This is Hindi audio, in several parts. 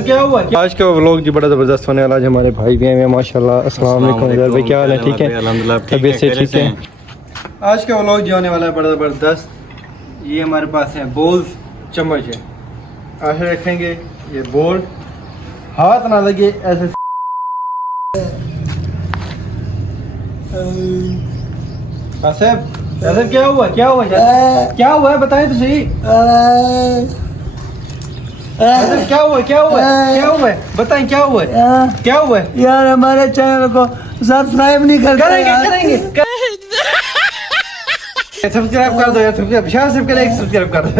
क्या हुआ? आज का व्लॉग जी बड़ा ज़बरदस्त होने वाला है। हमारे भाई भी हैं माशाल्लाह। अस्सलाम वालेकुम उज़ैर भाई, क्या हाल है? ठीक है, तबीयत से ठीक है। आज का व्लॉग जो होने वाला है बड़ा ज़बरदस्त। ये हमारे पास है बोल्स, चम्मच है, ऐसे रखेंगे, ये बोल हाथ ना लगे ऐसे। ऐसे क्या हुआ? क्या हुआ? क्या हुआ है बताएं तो सही। क्या हुआ? क्या हुआ? क्या हुआ है बताएं, क्या हुआ है? क्या हुआ है? यार हमारे चैनल को सब्सक्राइब नहीं करते। करेंगे सब्सक्राइब कर दो यार, सब्सक्राइब कर दो।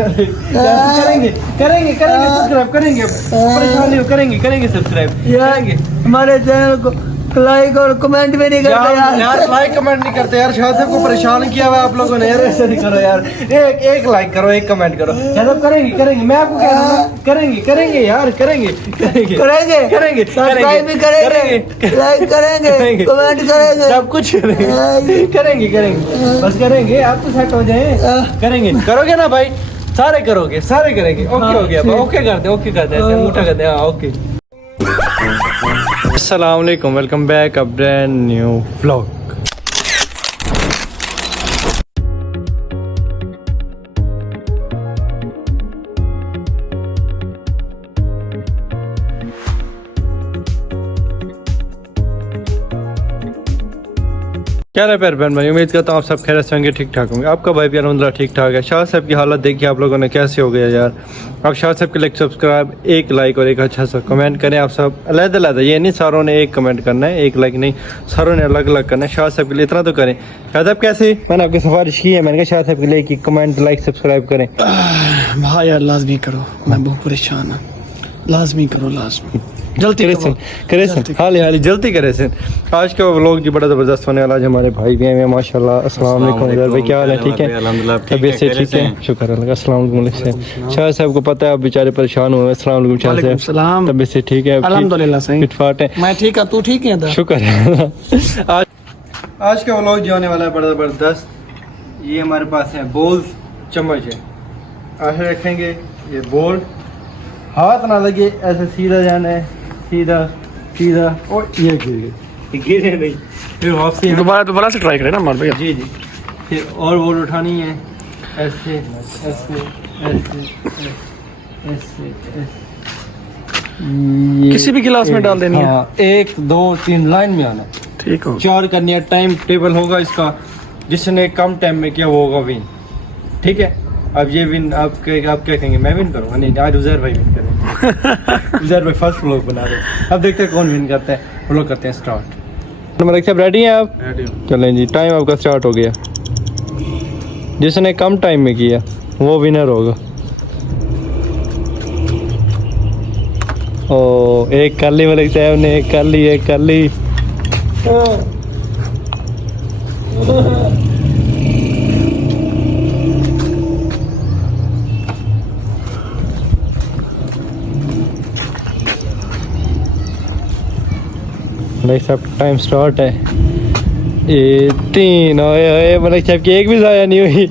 करेंगे सब्सक्राइब करेंगे, परेशान नहीं करेंगे सब्सक्राइब करेंगे। हमारे चैनल को लाइक और कमेंट भी नहीं करते यार लाइक कमेंट नहीं करते यार। शायद सबको परेशान किया हुआ आप लोगों ने यार। ऐसे नहीं करो यार, एक लाइक करो, एक कमेंट करो यार। सब करेंगे मैं आपको कह रहा हूं, करेंगे यार, करेंगे सब्सक्राइब भी करेंगे, लाइक करेंगे, कमेंट करेंगे, सब कुछ करेंगे बस करेंगे। आप तो सेट हो जाए, करोगे ना भाई? सारे करेंगे। ओके हो गया, ओके कर दे ऐसे अंगूठा कर दे। हाँ ओके। अस्सलाम वालेकुम, welcome back a brand new vlog. क्या है प्यारे बहन भाई, उम्मीद करता हूँ आप सब खैरियत से होंगे, ठीक ठाक होंगे। आपका भाई भी अल्हम्दुलिल्लाह ठीक ठाक है। शाह साहब की हालत देखिए आप लोगों ने कैसे हो गया यार। आप शाह साहब के लिए सब्सक्राइब, एक लाइक और एक अच्छा सा कमेंट करें। आप सब अलग-अलग, ये नहीं सारों ने एक कमेंट करना है, एक लाइक नहीं, सारों ने अलग-अलग करना है। शाह साहब के लिए इतना तो करें। शाह साहब कैसे, मैंने आपकी सिफारिश की है, मैंने कहा शाह साहब के लिए कि कमेंट, लाइक, सब्सक्राइब करें। भाई यार लाजमी करो, मैं बहुत परेशान हूँ। लाजमी करो, लाजमी जल्दी करे हाली जल्दी करे से। आज का व्लॉग जी बड़ा ज़बरदस्त होने वाला है। हमारे भाई भी हैं माशाल्लाह। अस्सलाम वालेकुम उज़ैर भाई, क्या हाल है? ठीक है, तबीयत से ठीक है, शुक्र अल्लाह का। अस्सलाम वालेकुम। शाह साहब को पता है आप बेचारे परेशान हुए। अस्सलाम वालेकुम शाह साहब, तबीयत से ठीक है? अल्हम्दुलिल्लाह सही, फिटफाट है, मैं ठीक है, तू ठीक है? शुक्र है। आज का व्लॉग जो होने वाला है बड़ा ज़बरदस्त। ये हमारे पास है बोल्स, चम्मच है, ऐसे रखेंगे, ये बोल हाथ ना लगे ऐसे, सीधा जाना है, सीधा और ये गिरे नहीं, फिर वापसी दोबारा से ट्राई करें ना हमारे भैया। जी फिर और बोल उठानी है ऐसे ऐसे ऐसे ऐसे। किसी भी गिलास में डाल देनी है। हाँ, 1 2 3 लाइन में आना, ठीक हो। 4 करनी है। टाइम टेबल होगा इसका, जिसने कम टाइम में किया वो होगा विन। ठीक है, अब ये विन आप क्या कहेंगे? मैं विन करूँगा? नहीं, आज उज़ैर भाई विन करेंगे। उज़ैर भाई फर्स्ट व्लॉग बना रहे हैं। अब देखते हैं कौन विन करता है। व्लॉग करते हैं स्टार्ट। नंबर साहब रेडी हैं आप? रेडी। चलें जी, टाइम आपका स्टार्ट हो गया। जिसने कम टाइम में किया वो विनर होगा। ओ, एक कर ली मलिक साहब ने, एक कर ली। मलिक साहब टाइम स्टार्ट है। ये 3 ओए मलिक साहब की एक भी ज़ाया नहीं हुई।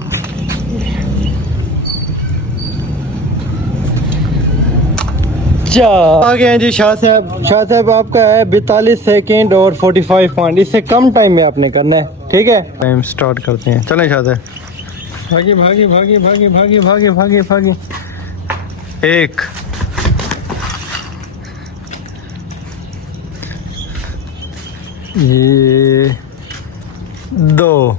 आ गए हैं जी शाह साहब आपका है 42 सेकेंड और 45 पॉइंट। इससे कम टाइम में आपने करना है, ठीक है? टाइम स्टार्ट करते हैं, चलें शाह साहब। भागी। 1 ये 2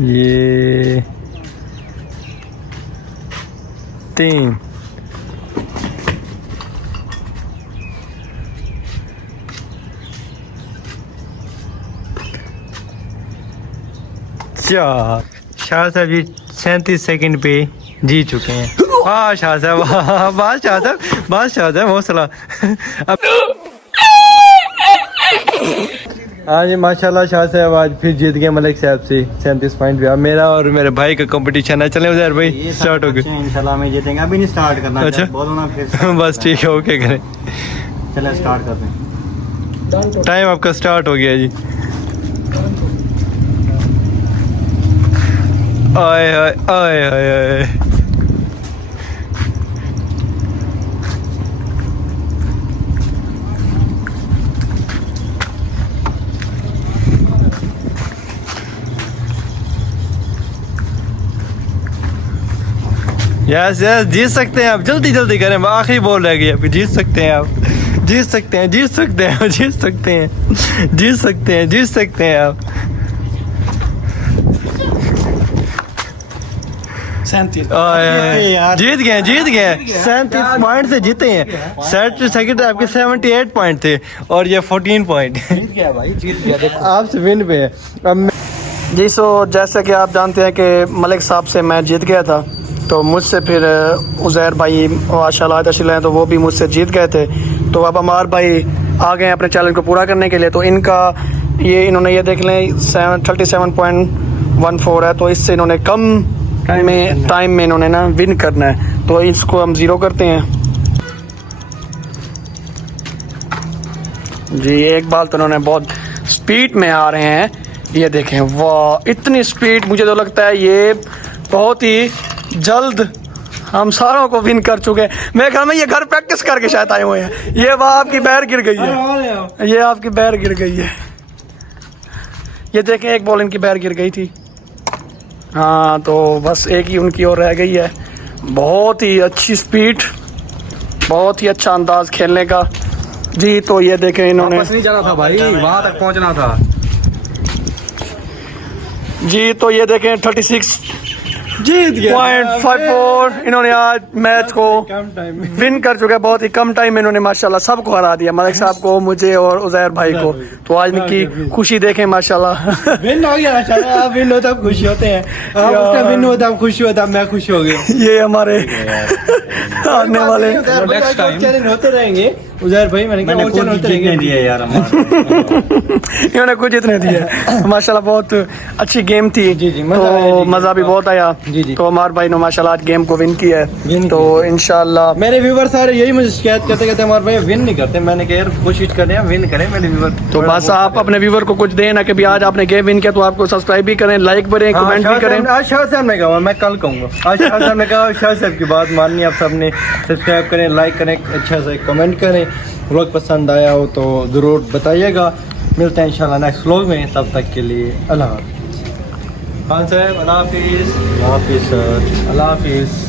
ये 3 4। शाह साहब जी 37 सेकंड पे जी चुके हैं। वाह शाह साहब, वाह शाह साहब हौसला। हाँ जी माशाल्लाह, शाह साहब आज फिर जीत गए मलिक साहब से 37 पॉइंट पे। अब मेरा और मेरे भाई का कंपटीशन है। चले उज़ैर भाई स्टार्ट हो गया। इंशाल्लाह मैं जीतेंगे। अभी नहीं स्टार्ट करना। अच्छा बोलो ना फिर। बस ठीक है, ओके करें। चलो स्टार्ट करते हैं। टाइम आपका स्टार्ट हो गया जी। ओए ओए ओए ओए ओए यस यस जीत सकते हैं आप, जल्दी जल्दी करें, आखिरी बॉल रह गई आपकी, जीत सकते हैं आप, जीत सकते हैं, जीत सकते हैं, जीत सकते हैं, जीत सकते हैं, जीत सकते हैं आप। 37 जीत गए, जीत गए, 37 पॉइंट से जीते हैं। सेकंड आपके 78 पॉइंट थे और ये 14 पॉइंट। जीत गया भाई, जीत गया। देखो आपसे विन पे है अब जी। सो जैसा कि आप जानते हैं कि मलिक साहब से मैं जीत गया था, तो मुझसे फिर उज़ैर भाई माशाल्लाह तशरीफ़ हैं, तो वो भी मुझसे जीत गए थे। तो अब अमार भाई आ गए हैं अपने चैलेंज को पूरा करने के लिए। तो इनका इन्होंने ये देख लें 37.14 है, तो इससे इन्होंने कम टाइम में इन्होंने ना विन करना है। तो इसको हम ज़ीरो करते हैं जी। एक बाल तो इन्होंने बहुत स्पीड में आ रहे हैं, ये देखें, वाह इतनी स्पीड। मुझे तो लगता है ये बहुत ही जल्द हम सारों को विन कर चुके हैं। मेरे ख्याल में ये घर प्रैक्टिस करके शायद आए हुए हैं। ये वहाँ आपकी बैर गिर गई है, ये आपकी बैर गिर गई है। ये देखें एक बॉल इनकी बैर गिर गई थी। हाँ तो बस एक ही उनकी और रह गई है। बहुत ही अच्छी स्पीड, बहुत ही अच्छा अंदाज खेलने का जी। तो ये देखें इन्होंने वापस नहीं जाना था भाई, वहां तक पहुंचना था जी। तो ये देखें 36 जीत गया .54 इन्होंने आज मैच को कम टाइम में। विन कर चुके हैं। बहुत ही कम टाइम में इन्होंने माशाल्लाह सबको हरा दिया, मलिक साहब को, मुझे और उज़ैर भाई को। तो आज इनकी खुशी देखें माशाल्लाह। विन हो गया माशाल्लाह। आप विन होता आप खुश होते हैं, आप उसका विन होता आप खुश होता, मैं खुश हो गया। ये हमारे आने वाले नेक्स्ट टाइम चैलेंज होते रहेंगे उज़ैर भाई। मैंने मैंने कहा खुद जीतने दिए यार हमारे। इन्होंने कुछ इतने दिए माशाल्लाह। बहुत अच्छी गेम थी जी, जी, मजा आया, तो जी, मज़ा भी बहुत आया। जी, जी। तो हमारे भाई ने माशाल्लाह आज गेम को विन किया है। तो इंशाल्लाह मेरे व्यूवर सारे यही मुझे शिकायत करते कहते हमारे भाई विन नहीं करते। मैंने कहा यार कोशिश करें विन करें मेरे व्यूवर। तो बस आप अपने व्यूवर को कुछ दें ना कि भी आज आपने गेम विन किया, तो आपको सब्सक्राइब भी करें, लाइक करें, कमेंट भी करें। आज शाह साहब ने कहा, मैं कल कहूँगा। आज शाह साहब ने कहा, शाह साहब की बात माननी आप सबने। सब्सक्राइब करें, लाइक करें, अच्छा से कमेंट करें। व्लॉग पसंद आया हो तो ज़रूर बताइएगा। मिलते हैं इंशाल्लाह नेक्स्ट व्लॉग में, तब तक के लिए अल्लाह हाफ़िज़। खान साहब अल्लाह हाफ़िज़। अल्लाह हाफ़िज़ सर, अल्लाह हाफ़िज़।